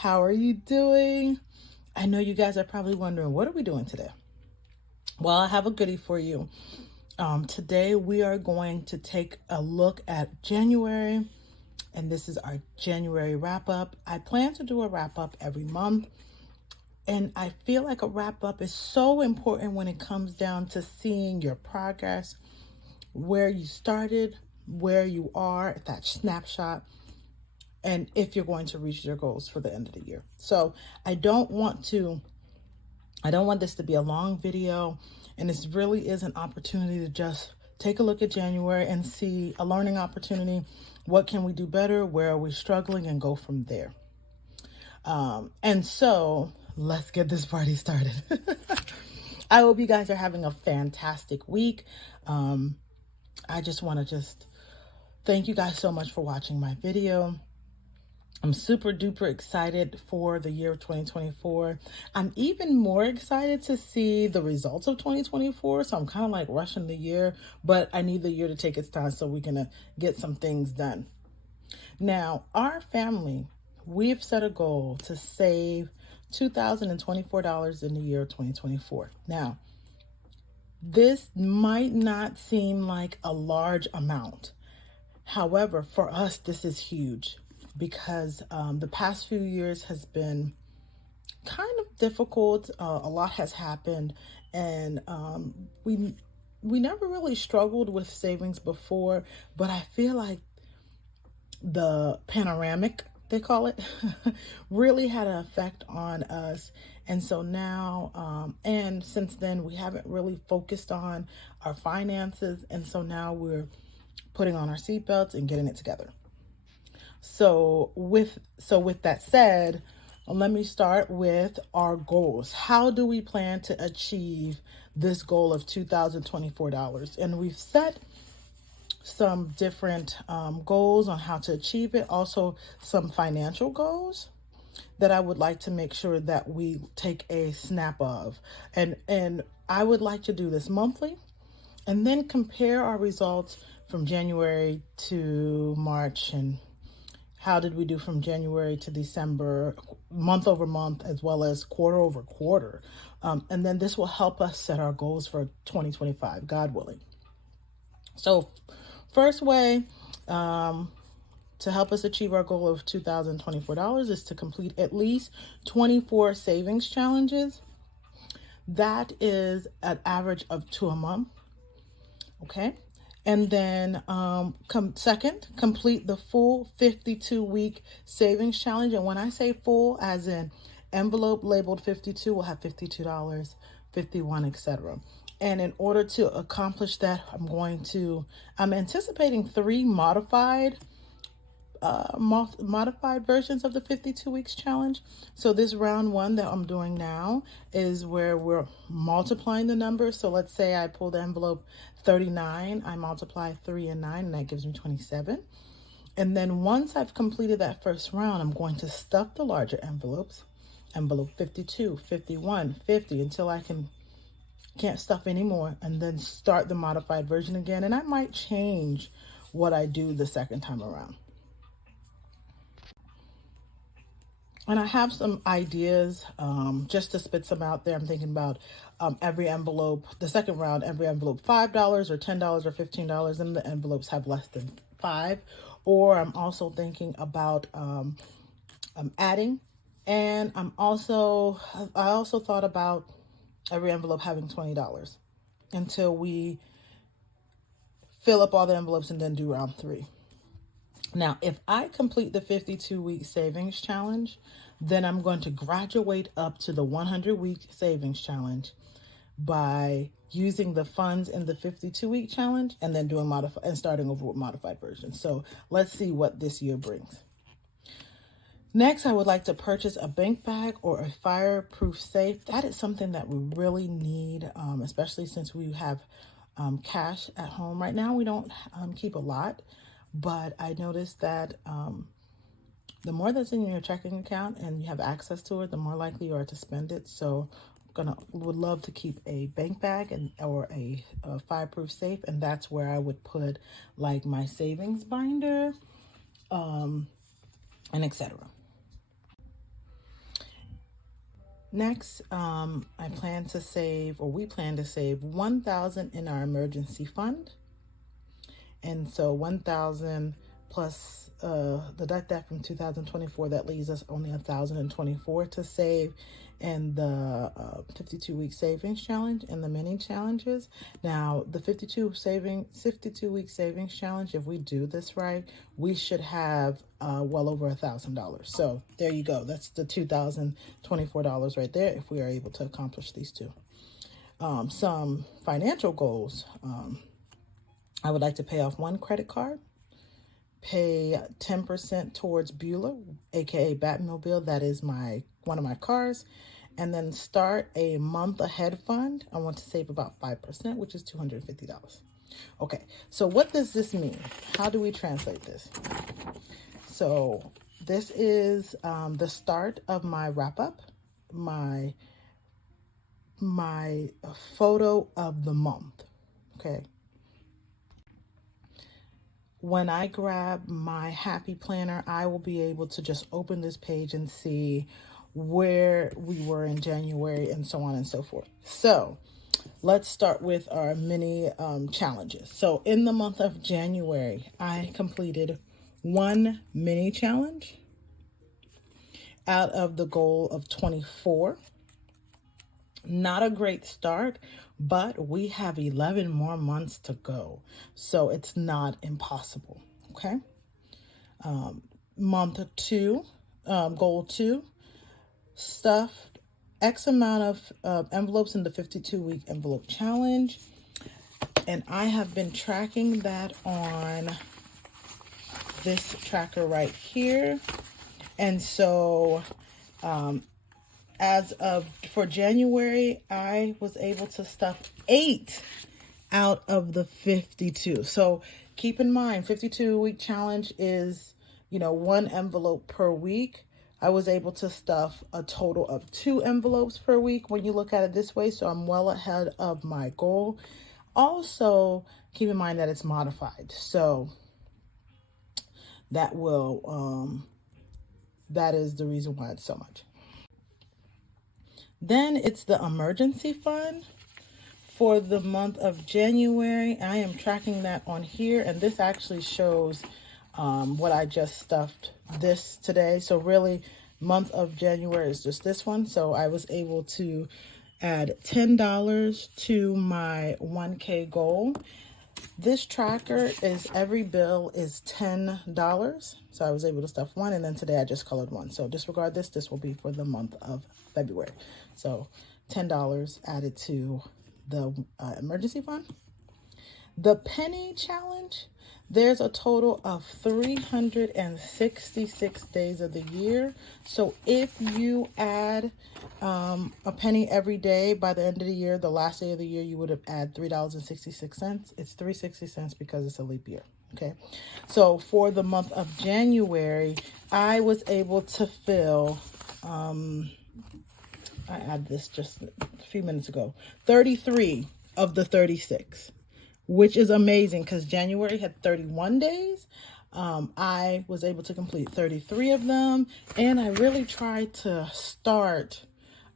How are you doing? I know you guys are probably wondering, what are we doing today? Well, I have a goodie for you. Today we are going to take a look at January, and this is our January wrap up. I plan to do a wrap up every month, and I feel like a wrap up is so important when it comes down to seeing your progress, where you started, where you are at that snapshot, and if you're going to reach your goals for the end of the year. So I don't want this to be a long video, and this really is an opportunity to just take a look at January and see a learning opportunity. What can we do better? Where are we struggling? And go from there. And so let's get this party started. I hope you guys are having a fantastic week. I just want to thank you guys so much for watching my video. I'm super duper excited for the year of 2024. I'm even more excited to see the results of 2024. So I'm kind of like rushing the year, but I need the year to take its time so we can get some things done. Now, our family, we've set a goal to save $2,024 in the year of 2024. Now, this might not seem like a large amount. However, for us, this is huge because the past few years has been kind of difficult. A lot has happened, and we never really struggled with savings before, but I feel like the panoramic, they call it, really had an effect on us. And so now, and since then, we haven't really focused on our finances. And so now we're putting on our seatbelts and getting it together. So with that said, let me start with our goals. How do we plan to achieve this goal of $2,024? And we've set some different goals on how to achieve it. Also, some financial goals that I would like to make sure that we take a snap of. And I would like to do this monthly and then compare our results from January to March, and how did we do from January to December, month over month, as well as quarter over quarter. And then this will help us set our goals for 2025, God willing. So first way to help us achieve our goal of $2,024 is to complete at least 24 savings challenges. That is an average of 2 a month. Okay. And then second, complete the full 52-week savings challenge. And when I say full, as in envelope labeled 52 will have $52, 51, etc. And in order to accomplish that, I'm anticipating 3 modified versions of the 52 weeks challenge. So this round 1 that I'm doing now is where we're multiplying the numbers. So let's say I pull the envelope 39, I multiply 3 and 9, and that gives me 27. And then once I've completed that first round, I'm going to stuff the larger envelopes, envelope 52, 51, 50, until I can't stuff anymore, and then start the modified version again. And I might change what I do the second time around. And I have some ideas just to spit some out there. I'm thinking about every envelope, the second round, every envelope $5 or $10 or $15, and the envelopes have less than 5. Or I'm also thinking about adding. And I also thought about every envelope having $20 until we fill up all the envelopes and then do round 3. Now, if I complete the 52-week savings challenge, then I'm going to graduate up to the 100-week savings challenge by using the funds in the 52-week challenge and then doing starting over with modified versions. So let's see what this year brings. Next, I would like to purchase a bank bag or a fireproof safe. That is something that we really need, especially since we have cash at home. Right now, we don't keep a lot. But I noticed that the more that's in your checking account and you have access to it, the more likely you are to spend it. So would love to keep a bank bag or a fireproof safe, and that's where I would put like my savings binder and etc. Next, I plan to save, or we plan to save $1,000 in our emergency fund. And so 1,000 plus deduct that from 2024, that leaves us only 1,024 to save in the 52-week savings challenge and the mini challenges. Now, the 52-week savings challenge, if we do this right, we should have well over $1,000. So there you go. That's the $2,024 right there if we are able to accomplish these two. Some financial goals. I would like to pay off one credit card, pay 10% towards Beulah, aka Batmobile. That is one of my cars. And then start a month ahead fund. I want to save about 5%, which is $250. Okay, so what does this mean? How do we translate this? So this is the start of my wrap up, my photo of the month. Okay. When I grab my happy planner, I will be able to just open this page and see where we were in January and so on and so forth. So let's start with our mini challenges. So in the month of January, I completed one mini challenge out of the goal of 24. Not a great start, but we have 11 more months to go. So it's not impossible. Okay. Month 2, goal 2, stuffed X amount of envelopes in the 52-week envelope challenge. And I have been tracking that on this tracker right here. And so, for January, I was able to stuff 8 out of the 52. So keep in mind, 52-week challenge is, one envelope per week. I was able to stuff a total of 2 envelopes per week when you look at it this way. So I'm well ahead of my goal. Also, keep in mind that it's modified. So that is the reason why it's so much. Then it's the emergency fund for the month of January. I am tracking that on here, and this actually shows what I just stuffed this today. So really, month of January is just this one. So I was able to add $10 to my 1K goal. This tracker is every bill is $10. So I was able to stuff one, and then today I just colored one. So disregard this. This will be for the month of February. So $10 added to the emergency fund. The penny challenge, there's a total of 366 days of the year. So if you add a penny every day, by the end of the year, the last day of the year, you would have added $3.66. It's $3.60 because it's a leap year. Okay. So for the month of January, I was able to fill, I added this just a few minutes ago, 33 of the 36. Which is amazing because January had 31 days. I was able to complete 33 of them. And I really tried to start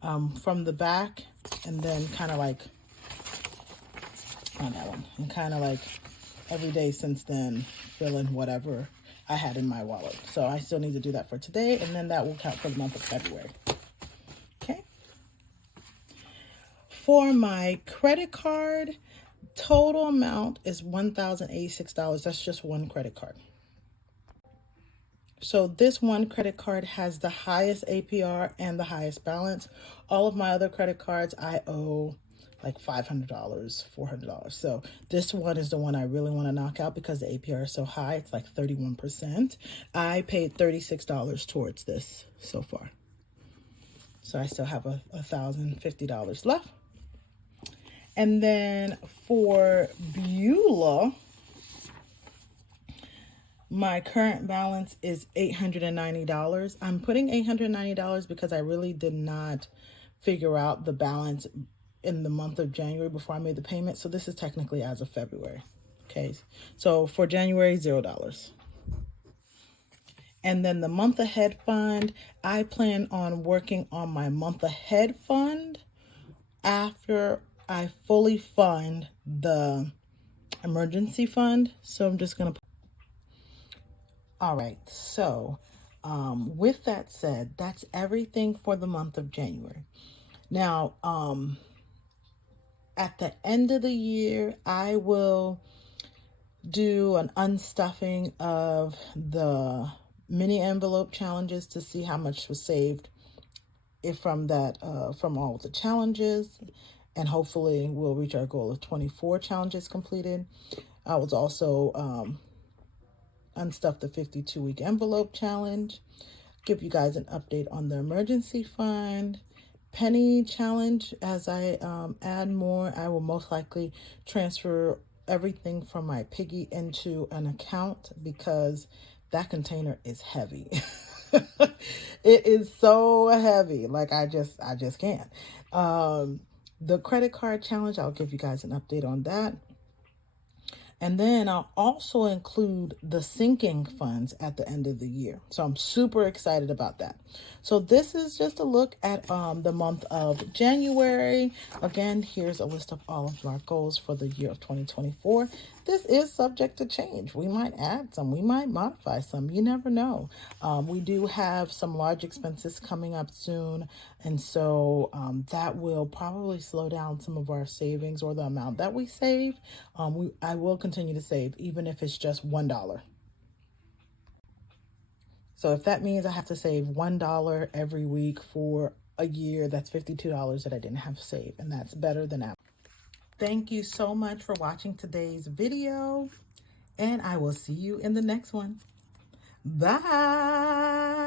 from the back and then kind of like on that one. And kind of like every day since then, fill in whatever I had in my wallet. So I still need to do that for today. And then that will count for the month of February. Okay. For my credit card, total amount is $1,086. That's just one credit card. So this one credit card has the highest APR and the highest balance. All of my other credit cards, I owe like $500, $400. So this one is the one I really want to knock out because the APR is so high. It's like 31%. I paid $36 towards this so far. So I still have $1,050 left. And then for Beulah, my current balance is $890. I'm putting $890 because I really did not figure out the balance in the month of January before I made the payment. So this is technically as of February. Okay, so for January, $0. And then the month ahead fund, I plan on working on my month ahead fund after I fully fund the emergency fund. So I'm just going to, all right. So with that said, that's everything for the month of January. Now, at the end of the year, I will do an unstuffing of the mini envelope challenges to see how much was saved from that, from all the challenges, and hopefully we'll reach our goal of 24 challenges completed. I was also unstuff the 52-week envelope challenge, give you guys an update on the emergency fund, penny challenge. As I add more, I will most likely transfer everything from my piggy into an account because that container is heavy. It is so heavy. Like I just can't. The credit card challenge, I'll give you guys an update on that. And then I'll also include the sinking funds at the end of the year. So I'm super excited about that. So this is just a look at the month of January. Again, here's a list of all of our goals for the year of 2024. This is subject to change. We might add some, we might modify some, you never know. We do have some large expenses coming up soon. And so that will probably slow down some of our savings or the amount that we save. I will continue to save, even if it's just $1. So if that means I have to save $1 every week for a year, that's $52 that I didn't have to save. And that's better than ever. Thank you so much for watching today's video, and I will see you in the next one. Bye.